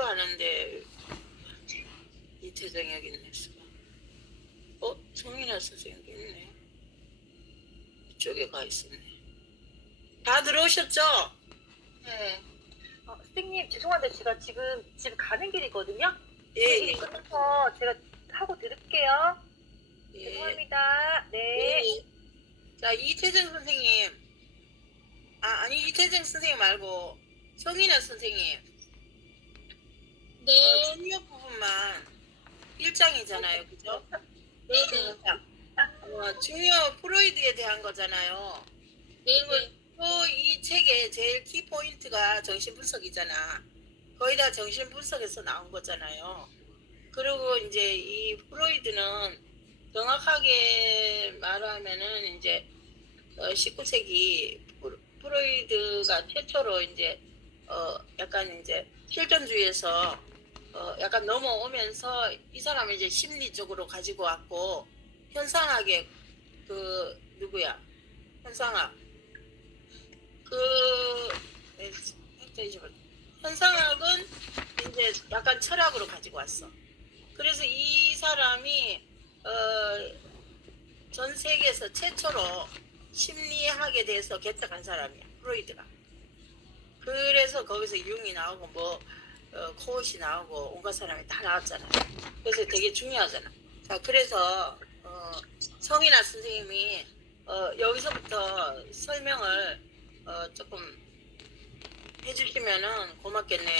F로 하는데 이태정 여기 있네. 정인아 선생님도 있네. 이쪽에 가 있었네. 다 들어오셨죠? 네. 선생님 죄송한데 제가 지금 집 가는 길이거든요. 예, 일이 끝나서 제가 하고 들을게요. 예. 죄송합니다. 네. 예. 자, 이태정 선생님. 아니 이태정 선생님 말고 정인아 선생님. 네. 중요 부분만 1장이잖아요. 그죠? 네네. 중요 프로이드에 대한 거잖아요. 네네. 또 이 책의 제일 키포인트가 정신분석이잖아. 거의 다 정신분석에서 나온 거잖아요. 그리고 이제 이 프로이드는 정확하게 말하면은 이제 19세기 프로이드가 최초로 이제 약간 이제 실존주의에서 약간 넘어오면서 이 사람이 이제 심리적으로 가지고 왔고 현상학의 누구야? 현상학 현상학은 이제 약간 철학으로 가지고 왔어. 그래서 이 사람이 전 세계에서 최초로 심리학에 대해서 개척한 사람이야. 프로이드가. 그래서 거기서 융이 나오고 코웃이 나오고 온갖 사람이 다 나왔잖아. 그래서 되게 중요하잖아. 자, 그래서 성인아 선생님이 여기서부터 설명을 조금 해주시면은 고맙겠네요.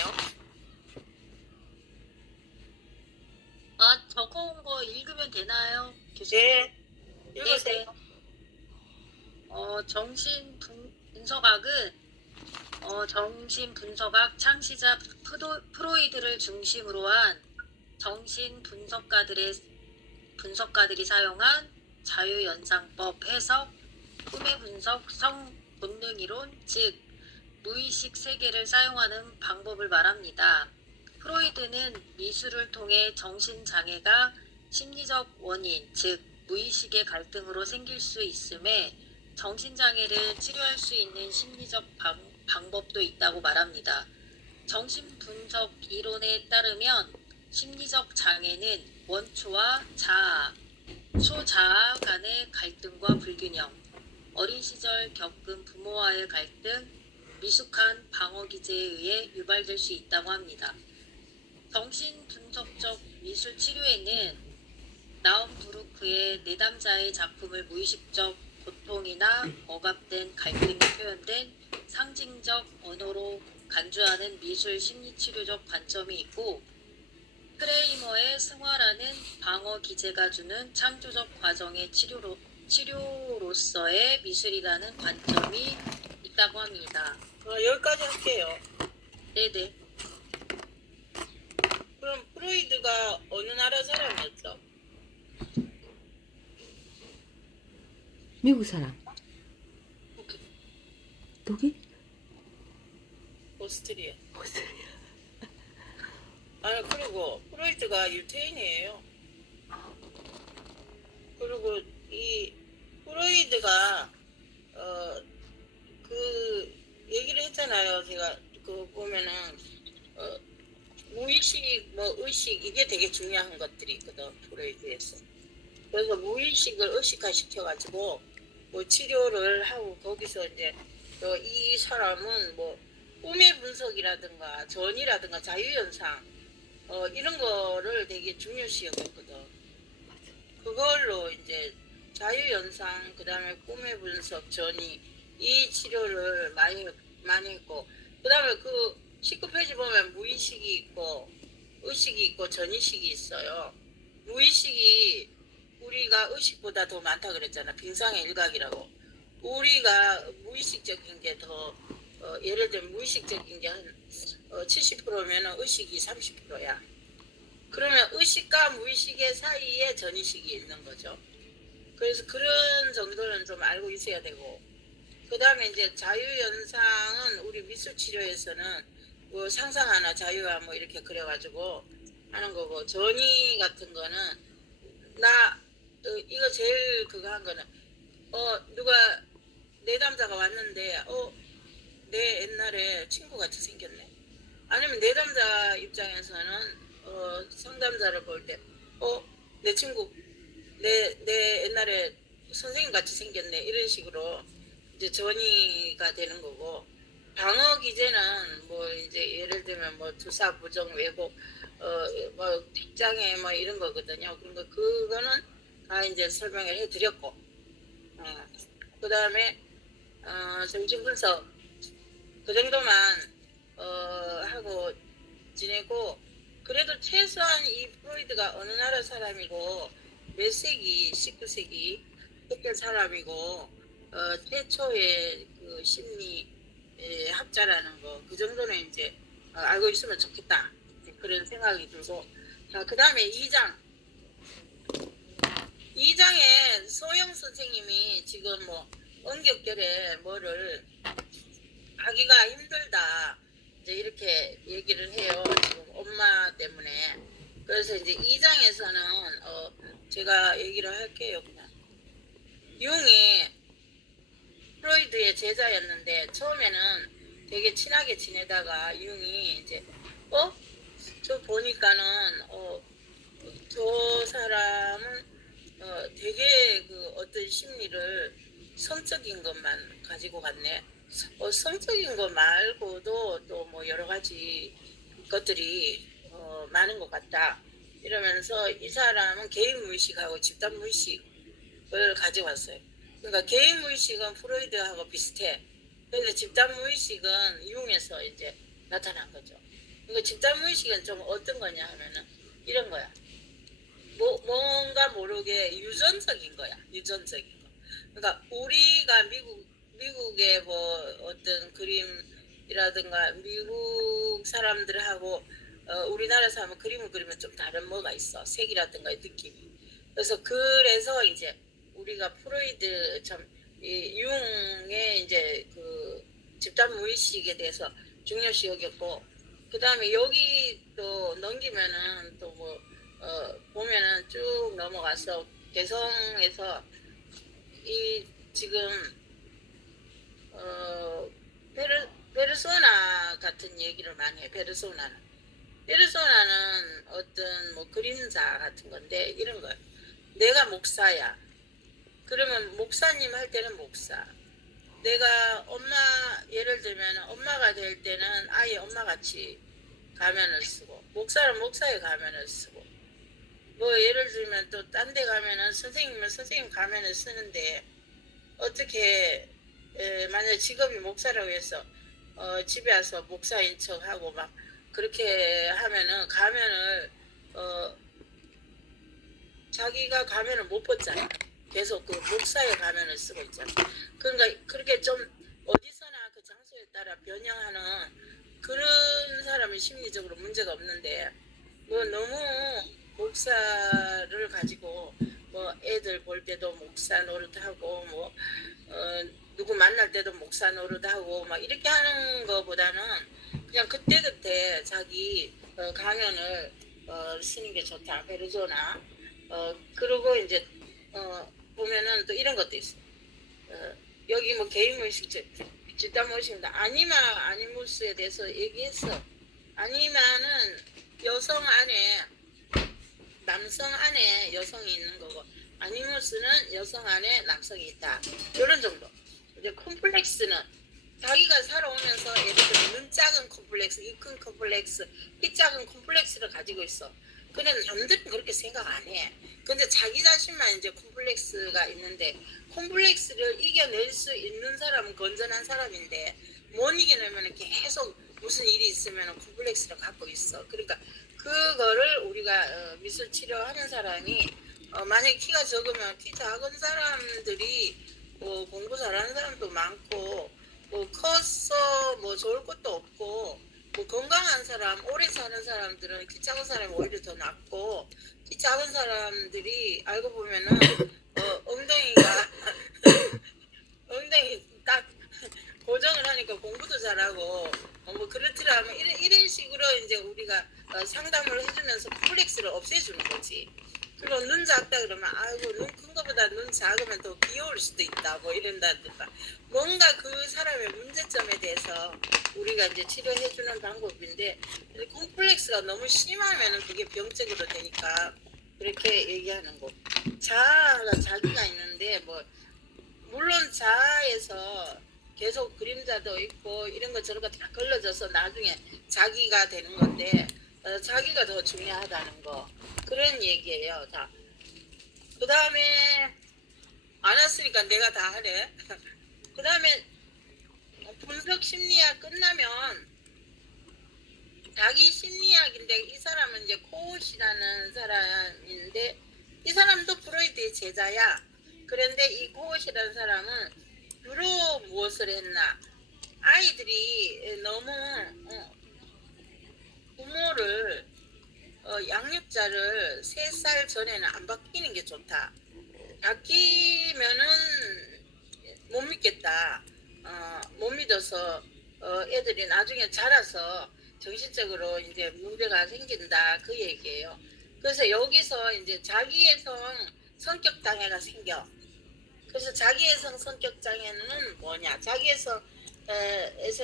적어온 거 읽으면 되나요? 교수님? 네, 읽으세요. 정신분석학은 정신분석학 창시자 프로이드를 중심으로 한 분석가들이 사용한 자유연상법 해석, 꿈의 분석, 성본능이론, 즉 무의식 세계를 사용하는 방법을 말합니다. 프로이드는 미술을 통해 정신장애가 심리적 원인, 즉 무의식의 갈등으로 생길 수 있음에 정신장애를 치료할 수 있는 심리적 방법도 있다고 말합니다. 정신분석 이론에 따르면 심리적 장애는 원초와 자아, 소자아 간의 갈등과 불균형, 어린 시절 겪은 부모와의 갈등, 미숙한 방어 기제에 의해 유발될 수 있다고 합니다. 정신분석적 미술 치료에는 나움부르크의 내담자의 작품을 무의식적 고통이나 억압된 갈등이 표현된 상징적 언어로 간주하는 미술 심리치료적 관점이 있고, 크레이머의 승화라는 방어 기제가 주는 창조적 과정의 치료로서의 미술이라는 관점이 있다고 합니다. 여기까지 할게요. 네네. 그럼 프로이드가 어느 나라 사람이었죠? 미국 사람. 독일? 오스트리아. 그리고 프로이드가 유태인이에요. 그리고 이 프로이드가 그 얘기를 했잖아요. 제가 보면은 무의식, 의식 이게 되게 중요한 것들이 있거든. 프로이드에서. 그래서 무의식을 의식화 시켜가지고 치료를 하고 거기서 이제 이 사람은 꿈의 분석이라든가 전이라든가 자유현상 이런 거를 되게 중요시 여겼거든. 그걸로 이제 자유현상 그다음에 꿈의 분석 전이 이 치료를 많이 했고, 그다음에 19페이지 보면 무의식이 있고 의식이 있고 전의식이 있어요. 무의식이 우리가 의식보다 더 많다 그랬잖아. 빙상의 일각이라고. 우리가 무의식적인 게 더 예를 들면 무의식적인 게 한 70%면 의식이 30%야. 그러면 의식과 무의식의 사이에 전의식이 있는 거죠. 그래서 그런 정도는 좀 알고 있어야 되고, 그 다음에 이제 자유연상은 우리 미술치료에서는 상상하나 자유화 이렇게 그려가지고 하는 거고, 전의 같은 거는 이거 제일 그거 한 거는 누가 내담자가 왔는데 내 옛날에 친구 같이 생겼네. 아니면 내담자 입장에서는 상담자를 볼 때 내 친구 내 옛날에 선생님 같이 생겼네 이런 식으로 이제 전이가 되는 거고, 방어 기제는 뭐 이제 예를 들면 뭐 주사 부정 왜곡 뭐 직장에 뭐 이런 거거든요. 그러니까 그거는 다 이제 설명을 해드렸고, 그다음에 정신 분석 그 정도만 하고 지내고, 그래도 최소한 이 프로이드가 어느 나라 사람이고 몇 세기 19세기 그때 사람이고 최초의 그 심리 학자라는 거 그 정도는 이제 알고 있으면 좋겠다 그런 생각이 들고, 자 그다음에 2장에 소영 선생님이 지금 뭐 원격결에 뭐를 하기가 힘들다 이제 이렇게 얘기를 해요. 지금 엄마 때문에. 그래서 이제 2장에서는 제가 얘기를 할게요. 그냥 융이 프로이드의 제자였는데 처음에는 되게 친하게 지내다가 융이 이제 저 보니까는 저 사람은 되게 그 어떤 심리를 성적인 것만 가지고 갔네. 성적인 것 말고도 또 뭐 여러 가지 것들이 많은 것 같다. 이러면서 이 사람은 개인 무의식하고 집단 무의식을 가져왔어요. 그러니까 개인 무의식은 프로이드하고 비슷해. 그런데 집단 무의식은 융에서 이제 나타난 거죠. 그러니까 집단 무의식은 좀 어떤 거냐 하면은 이런 거야. 뭔가 모르게 유전적인 거야. 유전적인 거. 그러니까 우리가 미국의 뭐 어떤 그림이라든가 미국 사람들하고 우리나라 사람은 그림을 그리면 좀 다른 뭐가 있어. 색이라든가 느낌이. 그래서 이제 우리가 프로이드 융의 이제 그 집단 무의식에 대해서 중요시 여겼고, 그 다음에 여기 또 넘기면은 또 뭐 보면은 쭉 넘어가서 개성에서 이 지금 페르소나 같은 얘기를 많이 해. 페르소나는 어떤 뭐 그림자 같은 건데 이런 거. 내가 목사야. 그러면 목사님 할 때는 목사. 내가 예를 들면 엄마가 될 때는 아예 엄마같이 가면을 쓰고, 목사는 목사의 가면을 쓰고, 뭐 예를 들면 또 딴 데 가면은 선생님은 선생님 가면을 쓰는데, 어떻게 만약 직업이 목사라고 해서 집에 와서 목사인 척하고 막 그렇게 하면은 가면을 자기가 가면을 못 벗잖아. 계속 그 목사의 가면을 쓰고 있잖아. 그러니까 그렇게 좀 어디서나 그 장소에 따라 변형하는 그런 사람은 심리적으로 문제가 없는데, 뭐 너무 목사를 가지고 뭐 애들 볼 때도 목사 노릇하고 뭐 누구 만날 때도 목사 노릇하고 막 이렇게 하는 거보다는 그냥 그때그때 자기 강연을 쓰는 게 좋다. 페르소나. 그리고 이제 보면은 또 이런 것도 있어. 여기 뭐 개인 무의식, 집단 무의식입니다. 아니무스에 대해서 얘기했어. 아니마는 여성 안에 남성 안에 여성이 있는 거고, 아니무스는 여성 안에 남성이 있다. 이런 정도. 이제 콤플렉스는 자기가 살아오면서 예를 들면 눈 작은 콤플렉스, 이 큰 콤플렉스, 키 작은 콤플렉스를 가지고 있어. 근데 남들은 그렇게 생각 안 해. 근데 자기 자신만 이제 콤플렉스가 있는데, 콤플렉스를 이겨낼 수 있는 사람은 건전한 사람인데 못 이겨내면 계속 무슨 일이 있으면 콤플렉스를 갖고 있어. 그러니까 그거를 우리가 미술 치료하는 사람이 만약에 키가 적으면 키 작은 사람들이 뭐 공부 잘하는 사람도 많고, 뭐 커서 뭐 좋을 것도 없고, 뭐 건강한 사람, 오래 사는 사람들은 키 작은 사람이 오히려 더 낫고, 키 작은 사람들이 알고 보면은 엉덩이가 엉덩이 딱 고정을 하니까 공부도 잘하고 뭐 그렇더라면 이런 식으로 이제 우리가 상담을 해주면서 콤플렉스를 없애주는 거지. 그리고 눈 작다 그러면 아이고 눈 큰 거보다 자기보다 눈 작으면 더 귀여울 수도 있다 뭐 이런다든가 뭔가 그 사람의 문제점에 대해서 우리가 이제 치료해주는 방법인데 콤플렉스가 너무 심하면은 그게 병적으로 되니까 그렇게 얘기하는 거. 자아가 자기가 있는데 뭐 물론 자아에서 계속 그림자도 있고 이런 거 저런 거 다 걸러져서 나중에 자기가 되는 건데 자기가 더 중요하다는 거 그런 얘기예요. 자, 그 다음에 안 왔으니까 내가 다 하래. 그 다음에 분석 심리학 끝나면 자기 심리학인데 이 사람은 이제 코웃이라는 사람인데 이 사람도 프로이드의 제자야. 그런데 이 코웃이라는 사람은 주로 무엇을 했나? 아이들이 너무 부모를 양육자를 3살 전에는 안 바뀌는 게 좋다. 바뀌면은 못 믿겠다. 못 믿어서 애들이 나중에 자라서 정신적으로 이제 문제가 생긴다 그 얘기예요. 그래서 여기서 이제 자기애성 성격 장애가 생겨. 그래서 자기애성 성격 장애는 뭐냐? 자기애성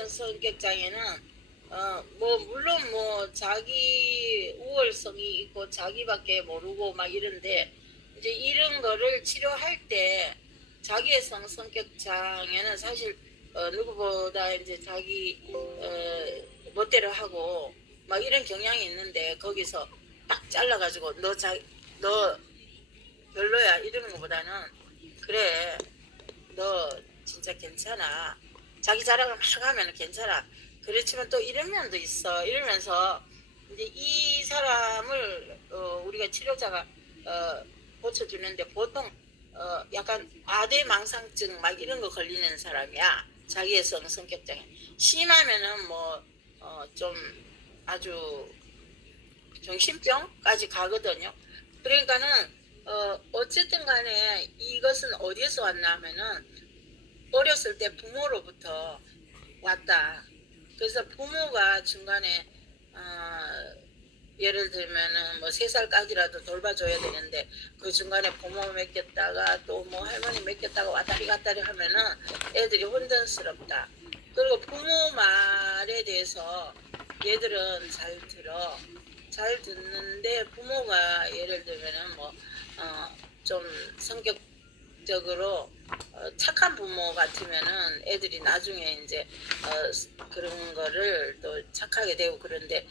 성격 장애는 뭐 물론 뭐 자기 우월성이 있고 자기밖에 모르고 막 이런데 이제 이런 거를 치료할 때 자기애성 성격 장애는 사실 누구보다 이제 자기 멋대로 하고 막 이런 경향이 있는데 거기서 딱 잘라가지고 너 별로야 이러는 것보다는 그래 너 진짜 괜찮아 자기 자랑을 막 하면 괜찮아 그렇지만 또 이런 면도 있어 이러면서 이제 이 사람을 우리가 치료자가 고쳐주는데 보통 약간 아대망상증 막 이런 거 걸리는 사람이야 자기애성 성격장애 심하면은 뭐 좀 아주 정신병까지 가거든요. 그러니까는 어쨌든 간에 이것은 어디에서 왔나 하면은 어렸을 때 부모로부터 왔다. 그래서 부모가 중간에 예를 들면은 뭐 3살까지라도 돌봐줘야 되는데 그 중간에 부모 맡겼다가 또 뭐 할머니 맡겼다가 왔다리 갔다리 하면은 애들이 혼돈스럽다. 그리고 부모 말에 대해서 얘들은 잘 들어. 잘 듣는데 부모가 예를 들면은 뭐 좀 성격적으로 착한 부모 같으면은 애들이 나중에 이제 그런 거를 또 착하게 되고 그런데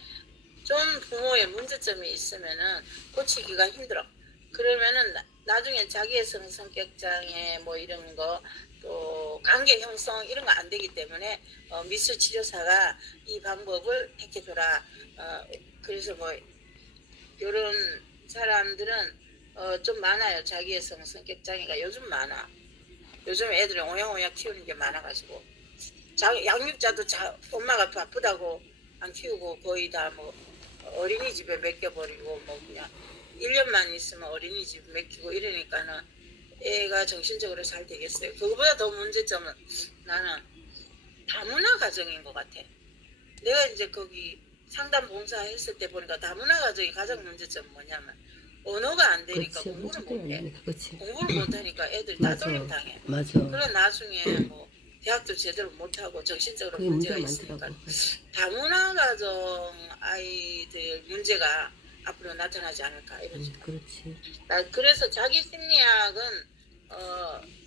좀 부모의 문제점이 있으면은 고치기가 힘들어. 그러면은 나중에 자기애성 성격장애 뭐 이런 거 또 관계 형성 이런 거 안 되기 때문에 미술 치료사가 이 방법을 택해줘라. 그래서 뭐 이런 사람들은 좀 많아요. 자기애성 성격장애가 요즘 많아. 요즘 애들이 오양오양 키우는 게 많아가지고 양육자도 엄마가 바쁘다고 안 키우고 거의 다 뭐 어린이집에 맡겨버리고 뭐 그냥 1년만 있으면 어린이집 맡기고 이러니까는 애가 정신적으로 잘 되겠어요. 그거보다 더 문제점은 나는 다문화 가정인 것 같아. 내가 이제 거기 상담 봉사 했을 때 보니까 다문화 가정이 가장 문제점 뭐냐면 언어가 안 되니까 그치, 공부를 문제점이 못해. 아니니까, 그치. 공부를 못하니까 애들 맞아. 따돌림 당해. 맞아. 그래 나중에 뭐 대학도 제대로 못하고 정신적으로 그게 문제가 문제가 있으니까 많더라고. 다문화 가정 아이들 문제가 앞으로 나타나지 않을까 이러지. 그렇지. 그래서 자기 심리학은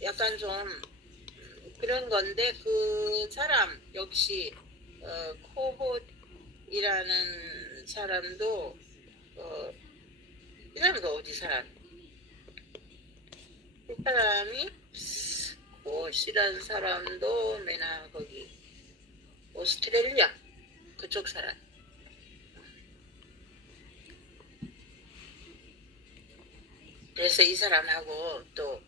약간 좀 그런 건데 그 사람 역시 코봇이라는 사람도 이 사람도 어디 살아? 이 사람이 코봇이라는 사람도 맨날 거기 오스트레일리아 그쪽 사람. 그래서 이 사람하고 또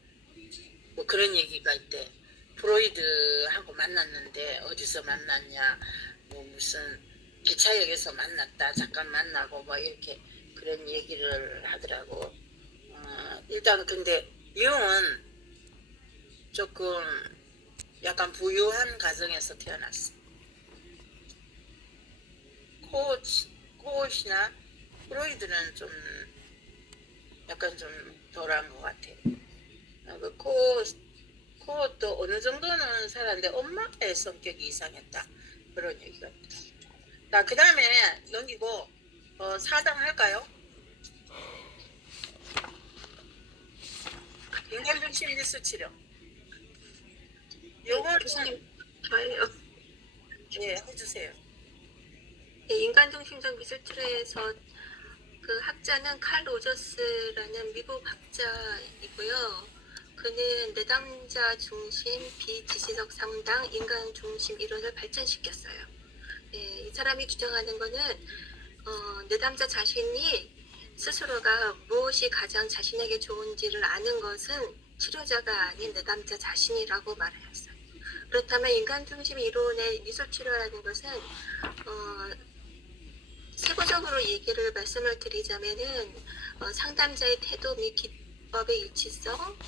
뭐 그런 얘기가 있대. 프로이드하고 만났는데 어디서 만났냐? 뭐 무슨 기차역에서 만났다. 잠깐 만나고 뭐 이렇게 그런 얘기를 하더라고. 일단 근데 유흥은 조금 약간 부유한 가정에서 태어났어. 코웃이나 프로이드는 좀 약간 좀 덜한 것 같아. 그것도 어느 정도는 살았는데 엄마의 성격이 이상했다. 그런 얘기가 있다. 자, 그 다음에 넘기고 4장 할까요? 인간중심 미술 치료. 요거는 교수님 저예요. 예, 해주세요. 네, 인간중심적 미술치료에서 그 학자는 칼 로저스라는 미국 학자이고요. 그는 내담자 중심 비지지적 상당 인간 중심 이론을 발전시켰어요. 네, 이 사람이 주장하는 거는 내담자 자신이 스스로가 무엇이 가장 자신에게 좋은지를 아는 것은 치료자가 아닌 내담자 자신이라고 말하였어요. 그렇다면 인간 중심 이론의 미술 치료라는 것은 세부적으로 얘기를 말씀을 드리자면은 상담자의 태도 및 기법의 일치성,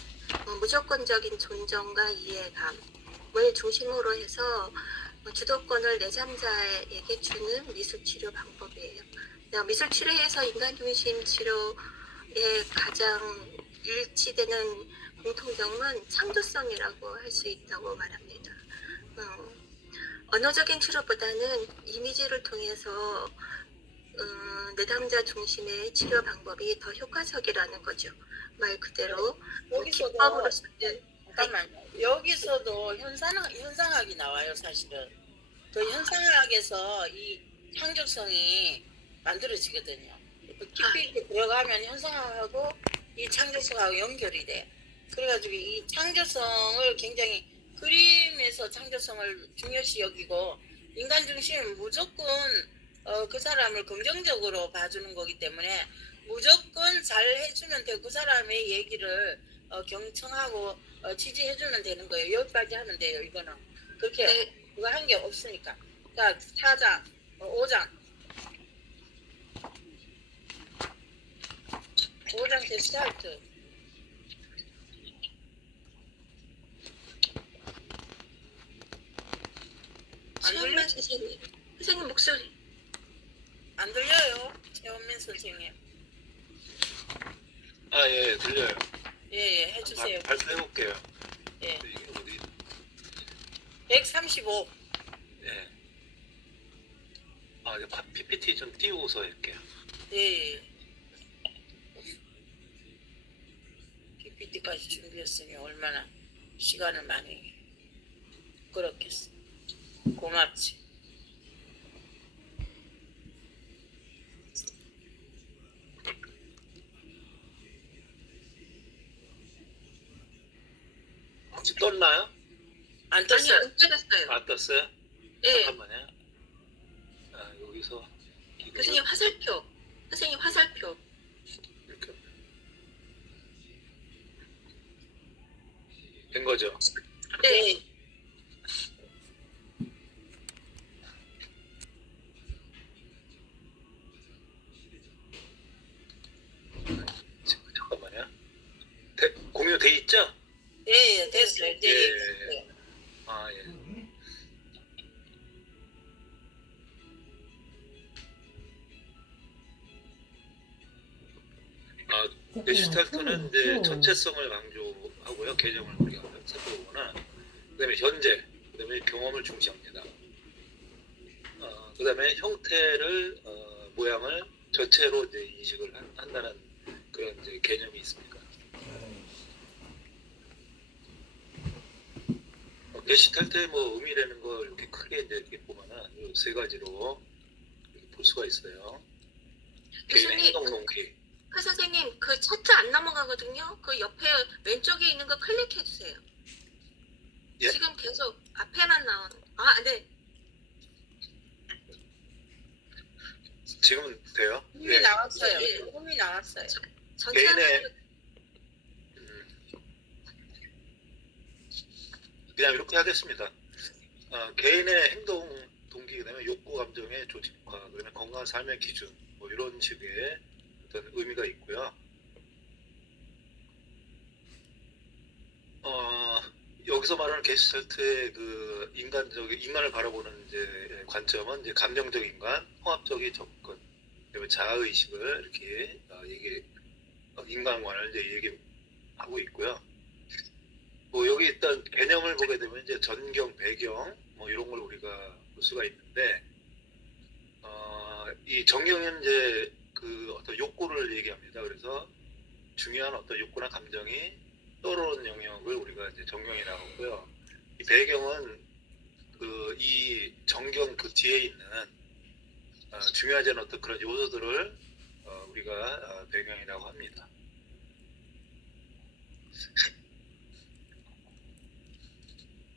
무조건적인 존중과 이해감을 중심으로 해서 주도권을 내담자에게 주는 미술 치료 방법이에요. 미술 치료에서 인간 중심 치료의 가장 일치되는 공통점은 창조성이라고 할 수 있다고 말합니다. 언어적인 치료보다는 이미지를 통해서 내담자 중심의 치료 방법이 더 효과적이라는 거죠. 말 그대로 여기서도 기법으로 쓰는 잠깐만요. 여기서도 현상학이 나와요, 사실은. 그 현상학에서 이 창조성이 만들어지거든요. 깊이 있게 들어가면 현상학하고 이 창조성하고 연결이 돼. 그래가지고 이 창조성을 굉장히 그림에서 창조성을 중요시 여기고 인간 중심은 무조건 그 사람을 긍정적으로 봐주는 거기 때문에 무조건 잘 해주면 되고 그 사람의 얘기를 경청하고 지지해주면 되는 거예요. 여기까지 하면 돼요. 이거는 그렇게 네. 그거 한 게 없으니까. 자, 4장, 5장. 5장 데스타트. 안 들려? 최원민 선생님 목소리. 안 들려요? 최원민 선생님. 아, 예, 들려요. 예, 해주세요. 발표해볼게요. 예. 이게 어디? 135. 예. 아, 이제 PPT 좀 띄우고서 할게요. 예. PPT까지 준비했으니 얼마나 시간을 많이 끌었겠어. 고맙지. 혹시 떴나요? 안 아니 떴어요. 안 끊었어요. 안 떴어요? 네. 잠깐만요. 아, 여기서 교수님 화살표. 선생님 화살표. 이렇게 된 거죠? 네. 잠깐만요. 공유돼 있죠? 예, 됐어요. 이제 예. 얘기했어요. 아, 예. 아, 게슈탈트는 이제 전체성을 강조하고요. 개념을 우리가 살펴보거나, 그다음에 현재, 그다음에 경험을 중시합니다. 그다음에 형태를 모양을 전체로 이제 인식을 한다는 그런 이제 개념이 있습니다. 게슈탈트의 뭐 의미라는 걸 이렇게 크게 이제 이렇게 보면은 이 세 가지로 이렇게 볼 수가 있어요. 개인의 교수님. 행동 동기. 선생님 그 차트 안 넘어가거든요. 그 옆에 왼쪽에 있는 거 클릭해 주세요. 예? 지금 계속 앞에만 나오는. 아, 네. 지금은 돼요? 이미 나왔어요. 예. 이미 나왔어요. 전체 개인의 그냥 이렇게 하겠습니다. 개인의 행동 동기, 그다음에 욕구 감정의 조직화, 그다음에 건강한 삶의 기준, 뭐 이런 식의 어떤 의미가 있고요. 여기서 말하는 게슈탈트의 그 인간을 바라보는 이제 관점은 이제 감정적 인간, 통합적인 접근, 그리고 자아 의식을 이렇게 인간관을 이제 얘기하고 있고요. 여기 일단 개념을 보게 되면 이제 전경, 배경 뭐 이런 걸 우리가 볼 수가 있는데 이 정경은 이제 그 어떤 욕구를 얘기합니다. 그래서 중요한 어떤 욕구나 감정이 떠오르는 영역을 우리가 이제 정경이라고 하고요. 이 배경은 그 이 정경 그 뒤에 있는 중요하지 않은 어떤 그런 요소들을 우리가 배경이라고 합니다.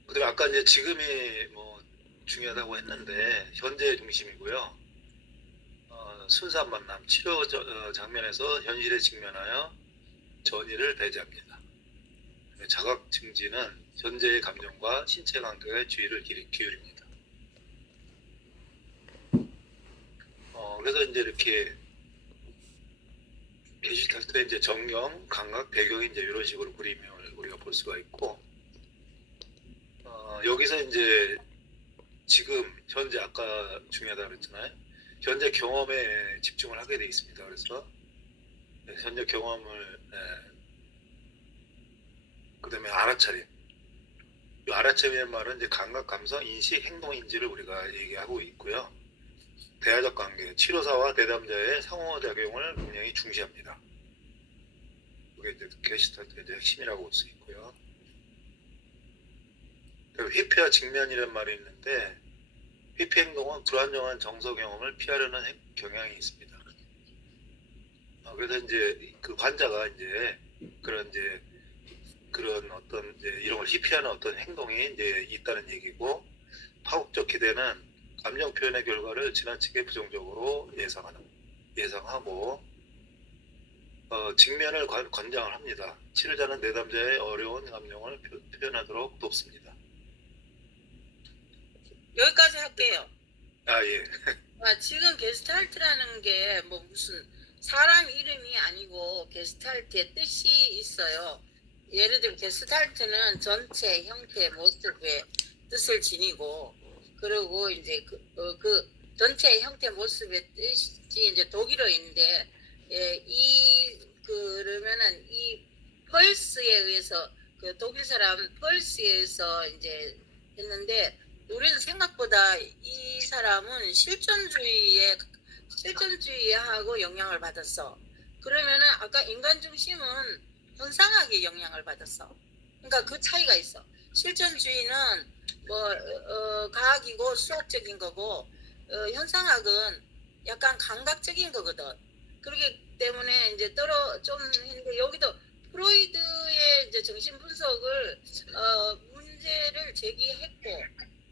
그다음에 아까 이제 지금이 뭐 중요하다고 했는데 현재 중심이고요. 순수한 만남, 치료 장면에서 현실에 직면하여 전의를 배제합니다. 자각 증진은 현재의 감정과 신체 관계에 주의를 기울입니다. 그래서 이제 이렇게 게슈탈트에 이제 정경, 감각, 배경이 이제 이런 식으로 그림을 우리가 볼 수가 있고, 여기서 이제 지금 현재 아까 중요하다고 그랬잖아요. 현재 경험에 집중을 하게 돼 있습니다. 그래서 현재 경험을 그다음에 알아차림. 이 알아차림의 말은 이제 감각, 감성, 인식, 행동, 인지를 우리가 얘기하고 있고요. 대화적 관계, 치료사와 대담자의 상호작용을 분명히 중시합니다. 그게 이제 게슈탈트의 이제 핵심이라고 볼 수 있고요. 그리고 회피와 직면이라는 말이 있는데, 회피 행동은 불안정한 정서 경험을 피하려는 경향이 있습니다. 그래서 이제 그 환자가 이제 그런 어떤 이제 이런 걸 회피하는 어떤 행동이 이제 있다는 얘기고, 파국적 기대는 감정 표현의 결과를 지나치게 부정적으로 예상하고 직면을 권장을 합니다. 치료자는 내담자의 어려운 감정을 표현하도록 돕습니다. 여기까지 할게요. 예. 지금 게스탈트라는 게 뭐 무슨 사람 이름이 아니고 게스탈트의 뜻이 있어요. 예를 들면 게스탈트는 전체, 형태, 모습의 뜻을 지니고, 그리고 이제 그 전체 형태, 모습의 뜻이 이제 독일어인데, 그러면은 이 펄스에 의해서, 그 독일 사람 펄스에 의해서 이제 했는데, 우리는 생각보다 이 사람은 실존주의하고 영향을 받았어. 그러면은 아까 인간 중심은 현상학에 영향을 받았어. 그러니까 그 차이가 있어. 실존주의는 과학이고 수학적인 거고, 현상학은 약간 감각적인 거거든. 그렇기 때문에 이제 좀 했는데, 여기도 프로이드의 이제 정신 분석을 문제를 제기했고,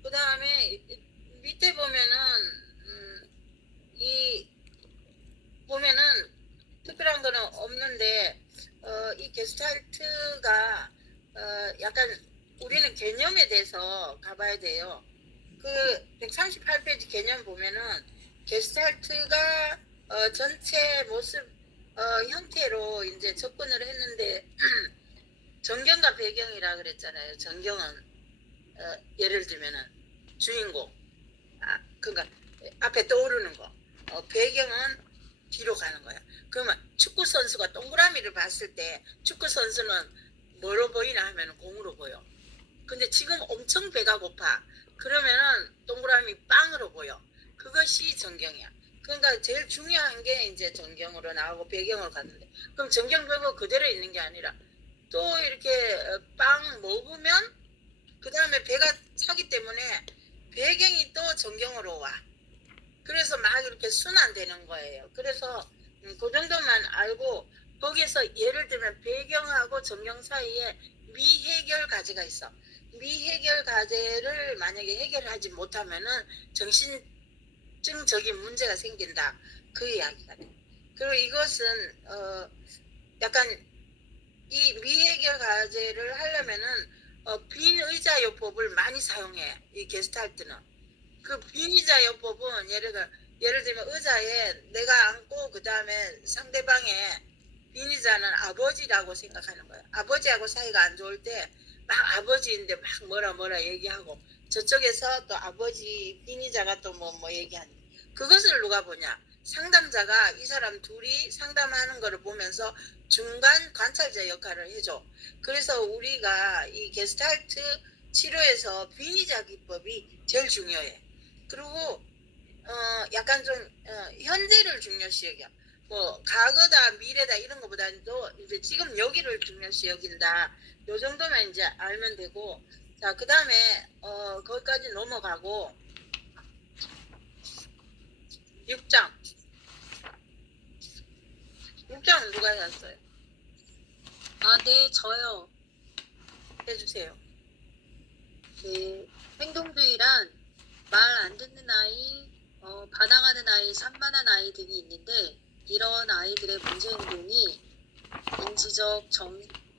그 다음에 밑에 보면은 보면은 특별한 거는 없는데, 이 게스탈트가 약간 우리는 개념에 대해서 가봐야 돼요. 그 138페이지 개념 보면은 게스탈트가 전체 모습 형태로 이제 접근을 했는데 정경과 배경이라 그랬잖아요. 정경은 예를 들면은 주인공, 그러니까 앞에 떠오르는 거, 배경은 뒤로 가는 거야. 그러면 축구 선수가 동그라미를 봤을 때 축구 선수는 뭐로 보이나 하면 공으로 보여. 근데 지금 엄청 배가 고파. 그러면은 동그라미 빵으로 보여. 그것이 정경이야. 그러니까 제일 중요한 게 이제 정경으로 나오고 배경으로 갔는데, 그럼 정경 배경 그대로 있는 게 아니라 또 이렇게 빵 먹으면 그 다음에 배가 차기 때문에 배경이 또 정경으로 와. 그래서 막 이렇게 순환되는 거예요. 그래서 그 정도만 알고, 거기에서 예를 들면 배경하고 정경 사이에 미해결 과제가 있어. 미해결 과제를 만약에 해결하지 못하면은 정신증적인 문제가 생긴다. 그 이야기가 돼. 그리고 이것은 약간 이 미해결 과제를 하려면은 빈의자요법을 많이 사용해. 이 게스탈트는. 그 빈의자요법은 예를 들면 의자에 내가 앉고 그 다음에 상대방의 빈의자는 아버지라고 생각하는 거야. 아버지하고 사이가 안 좋을 때 막 아버지인데 막 뭐라 얘기하고, 저쪽에서 또 아버지 빈의자가 또 뭐 얘기하는, 그것을 누가 보냐? 상담자가 이 사람 둘이 상담하는 거를 보면서 중간 관찰자 역할을 해줘. 그래서 우리가 이 게스탈트 치료에서 빙의자 기법이 제일 중요해. 그리고 약간 좀 현재를 중요시 여겨. 뭐 과거다 미래다 이런 거보다도 이제 지금 여기를 중요시 여긴다. 요 정도만 이제 알면 되고, 자 그 다음에 거기까지 넘어가고 6장 누가 해놨어요? 아, 네, 저요. 해주세요. 그 행동주의란 말 안 듣는 아이, 반항하는 아이, 산만한 아이들이 있는데 이런 아이들의 문제 행동이 인지적,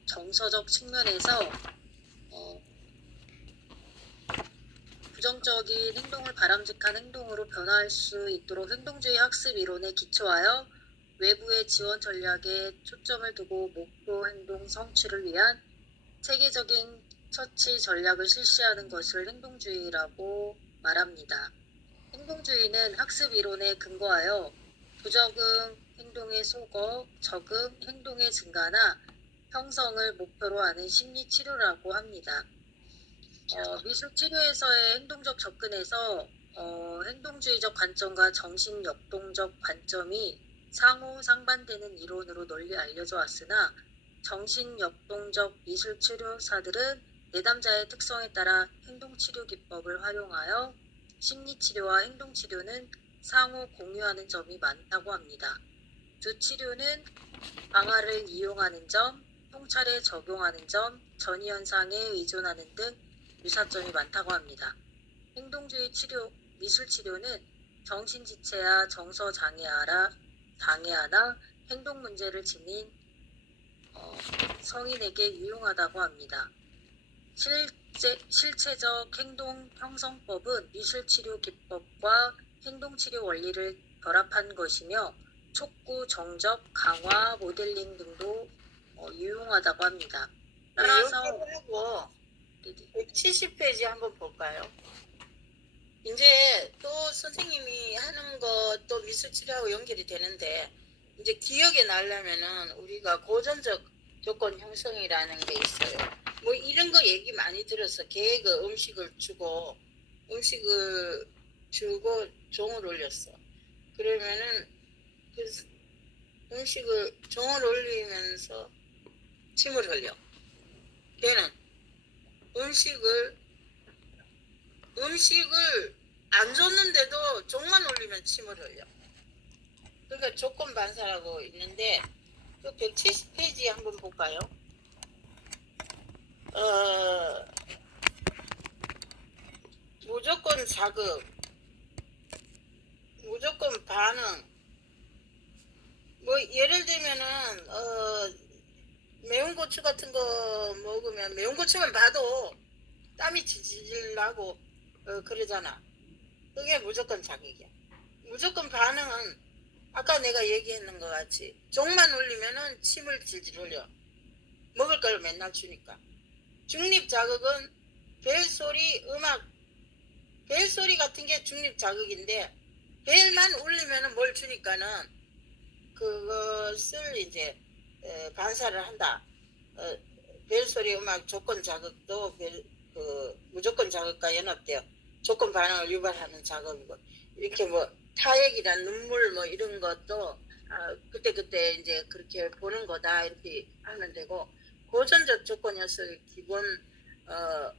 정서적 측면에서 부정적인 행동을 바람직한 행동으로 변화할 수 있도록 행동주의 학습 이론에 기초하여 외부의 지원 전략에 초점을 두고 목표 행동 성취를 위한 체계적인 처치 전략을 실시하는 것을 행동주의라고 말합니다. 행동주의는 학습 이론에 근거하여 부적응 행동의 소거, 적응 행동의 증가나 형성을 목표로 하는 심리 치료라고 합니다. 미술 치료에서의 행동적 접근에서 행동주의적 관점과 정신 역동적 관점이 상호 상반되는 이론으로 널리 알려져 왔으나 정신 역동적 미술 치료사들은 내담자의 특성에 따라 행동치료 기법을 활용하여 심리치료와 행동치료는 상호 공유하는 점이 많다고 합니다. 두 치료는 방아를 이용하는 점, 통찰에 적용하는 점, 전이현상에 의존하는 등 유사점이 많다고 합니다. 행동주의 치료, 미술치료는 정신지체와 정서장애아나 행동 문제를 지닌 성인에게 유용하다고 합니다. 실체적 행동 형성법은 미술치료 기법과 행동치료 원리를 결합한 것이며 촉구, 정적, 강화, 모델링 등도 유용하다고 합니다. 따라서 하고 170페이지 한번 볼까요? 이제 또 선생님이 하는 것도 미술치료하고 연결이 되는데, 이제 기억에 나려면은 우리가 고전적 조건 형성이라는 게 있어요. 뭐 이런 거 얘기 많이 들었어. 계획의 음식을 주고 종을 올렸어. 그러면은 그 음식을 종을 올리면서 침을 흘려. 걔는 음식을 안 줬는데도 종만 올리면 침을 흘려. 그러니까 조건 반사라고 있는데, 그 170페이지 한번 볼까요? 무조건 자극, 무조건 반응. 뭐 예를 들면은 매운 고추 같은 거 먹으면 매운 고추만 봐도 땀이 질질 나고 그러잖아. 그게 무조건 자극이야. 무조건 반응은 아까 내가 얘기했는 것 같이 종만 올리면은 침을 질질 흘려. 먹을 걸 맨날 주니까. 중립 자극은 벨소리, 음악, 벨소리 같은 게 중립 자극인데, 벨만 울리면은 뭘 주니까는 그것을 이제 반사를 한다. 벨소리, 음악, 조건 자극도 무조건 자극과 연합되어 조건 반응을 유발하는 작업이고, 이렇게 뭐 타액이란 눈물 뭐 이런 것도 그때 이제 그렇게 보는 거다 이렇게 하면 되고, 고전적 조건 해석의 기본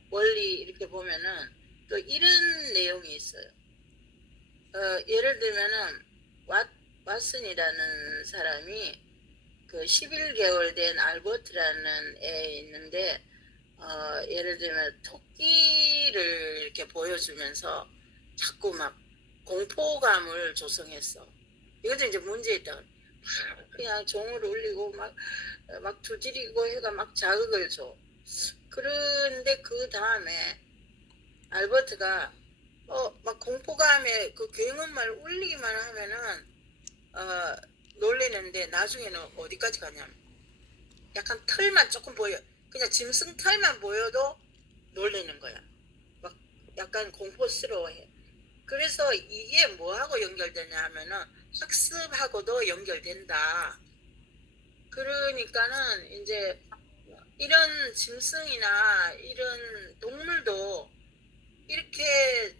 원리 이렇게 보면은 또 이런 내용이 있어요. 예를 들면은 왓슨이라는 사람이 그 11개월 된 알버트라는 애 있는데, 예를 들면 토끼를 이렇게 보여주면서 자꾸 막 공포감을 조성했어. 이것도 이제 문제 있다. 그냥 종을 울리고 막 두드리고 해가 막 자극을 줘. 그런데 그 다음에 알버트가 막 공포감에 그 굉음말 울리기만 하면은 놀리는데, 나중에는 어디까지 가냐면 약간 털만 조금 보여, 그냥 짐승 털만 보여도 놀리는 거야. 막 약간 공포스러워해. 그래서 이게 뭐하고 연결되냐 하면은 학습하고도 연결된다. 그러니까는 이제 이런 짐승이나 이런 동물도 이렇게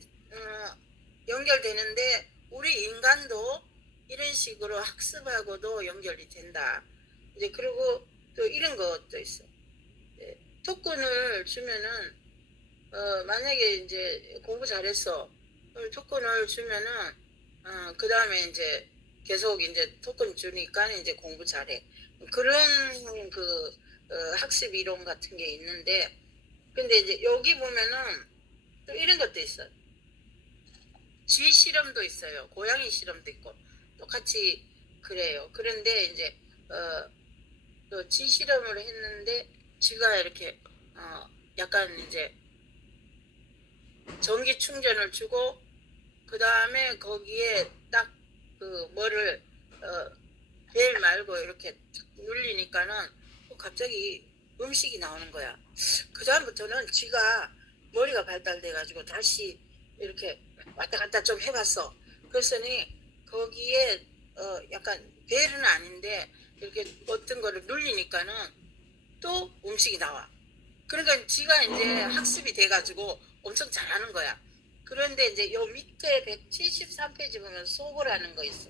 연결되는데 우리 인간도 이런 식으로 학습하고도 연결이 된다. 이제 그리고 또 이런 것도 있어. 토큰을 주면은 만약에 이제 공부 잘했어. 토큰을 주면은 그 다음에 이제 계속 이제 토큰 주니까 이제 공부 잘해. 그런 학습 이론 같은 게 있는데, 근데 이제 여기 보면은 또 이런 것도 있어요. 쥐 실험도 있어요. 고양이 실험도 있고 똑같이 그래요. 그런데 이제 또 쥐 실험을 했는데 쥐가 이렇게 약간 이제 전기 충전을 주고 그 다음에 거기에 딱 뭐를 벨 말고 이렇게 눌리니까는 갑자기 음식이 나오는 거야. 그 다음부터는 쥐가 머리가 발달돼가지고 다시 이렇게 왔다 갔다 좀 해봤어. 그랬더니 거기에 약간 벨은 아닌데 이렇게 어떤 거를 눌리니까는 또 음식이 나와. 그러니까 쥐가 이제 학습이 돼가지고 엄청 잘하는 거야. 그런데 이제 요 밑에 173페이지 보면 소고라는 거 있어.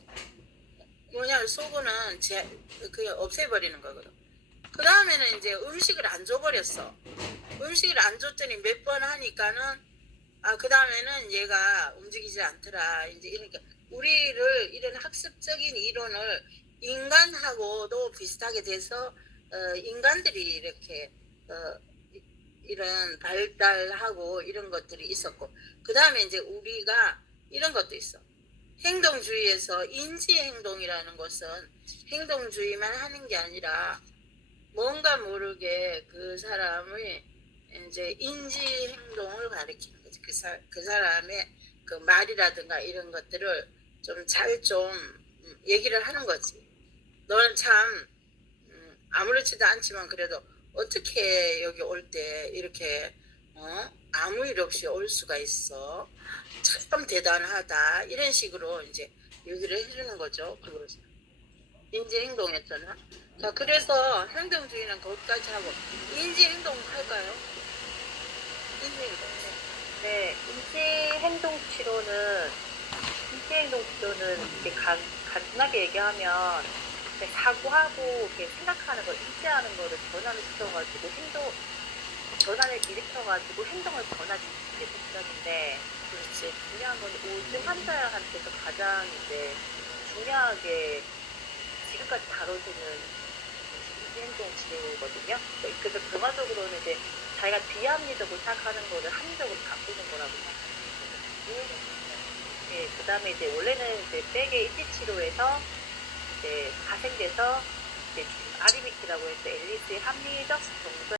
뭐냐면 소고는 그냥 없애버리는 거거든. 그 다음에는 이제 음식을 안 줘버렸어. 음식을 안 줬더니 몇 번 하니까는 그 다음에는 얘가 움직이지 않더라. 이제 이러니까 우리를 이런 학습적인 이론을 인간하고도 비슷하게 돼서 인간들이 이렇게 이런 발달하고 이런 것들이 있었고, 그 다음에 이제 우리가 이런 것도 있어. 행동주의에서 인지행동이라는 것은 행동주의만 하는 게 아니라 뭔가 모르게 그 사람의 이제 인지행동을 가리키는 거지. 그 사람의 그 말이라든가 이런 것들을 좀 잘 좀 얘기를 하는 거지. 너는 참 아무렇지도 않지만 그래도 어떻게 여기 올 때 이렇게 아무 일 없이 올 수가 있어. 참 대단하다. 이런 식으로 이제 얘기를 해주는 거죠. 그래서 인지행동했잖아. 자, 그래서 행동주의는 거기까지 하고 인지행동 할까요? 인지행동. 네, 인지행동 치료는 이렇게 간단하게 얘기하면 사고하고 이렇게 생각하는 걸 인지하는 거를 변화를 시켜가지고 변화를 일으켜가지고 행동을 변화시키는 시점인데, 그렇지. 중요한 건 우울증 환자한테서 가장 이제 중요하게 지금까지 다뤄지는 인지행동 치료거든요. 그래서 결과적으로는 이제 자기가 비합리적으로 생각하는 거를 합리적으로 바꾸는 거라고 생각합니다. 네, 그 다음에 이제 원래는 이제 백의 인지치료에서 이제 파생돼서 이제 아리비키라고 해서 앨리스의 합리적 정서